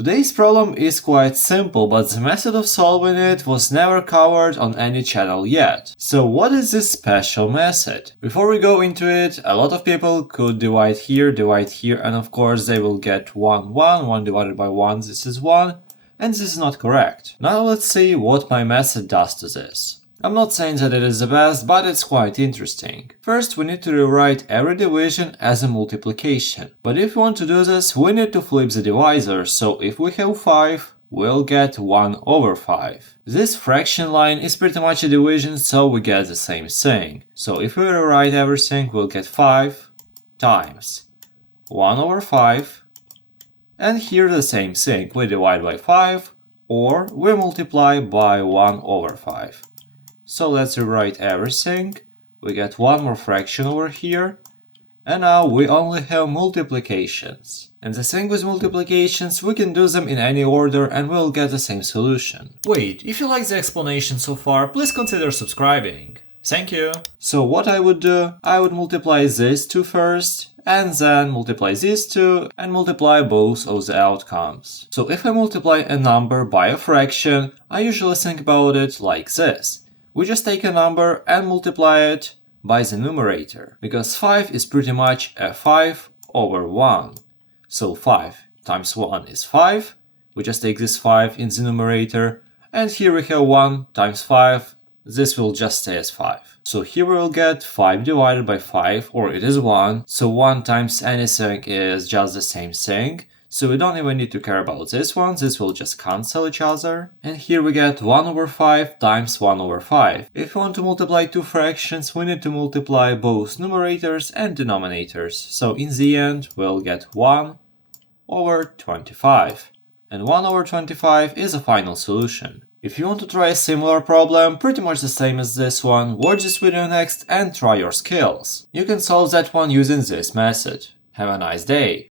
Today's problem is quite simple, but the method of solving it was never covered on any channel yet. So what is this special method? Before we go into it, a lot of people could divide here, and of course they will get 1, 1, 1 divided by 1, this is 1, and this is not correct. Now let's see what my method does to this. I'm not saying that it is the best, but it's quite interesting. First, we need to rewrite every division as a multiplication. But if we want to do this, we need to flip the divisor, so if we have 5, we'll get 1 over 5. This fraction line is pretty much a division, so we get the same thing. So if we rewrite everything, we'll get 5 times 1 over 5. And here the same thing, we divide by 5, or we multiply by 1 over 5. So let's rewrite everything, we get one more fraction over here, and now we only have multiplications. And the thing with multiplications, we can do them in any order and we'll get the same solution. Wait, if you like the explanation so far, please consider subscribing. Thank you! So what I would do, I would multiply these two first, and then multiply these two, and multiply both of the outcomes. So if I multiply a number by a fraction, I usually think about it like this. We just take a number and multiply it by the numerator, because 5 is pretty much a 5 over 1. So 5 times 1 is 5, we just take this 5 in the numerator, and here we have 1 times 5, this will just stay as 5. So here we will get 5 divided by 5, or it is 1, so 1 times anything is just the same thing. So we don't even need to care about this one, this will just cancel each other. And here we get 1 over 5 times 1 over 5. If we want to multiply two fractions, we need to multiply both numerators and denominators. So in the end, we'll get 1 over 25. And 1 over 25 is a final solution. If you want to try a similar problem, pretty much the same as this one, watch this video next and try your skills. You can solve that one using this method. Have a nice day!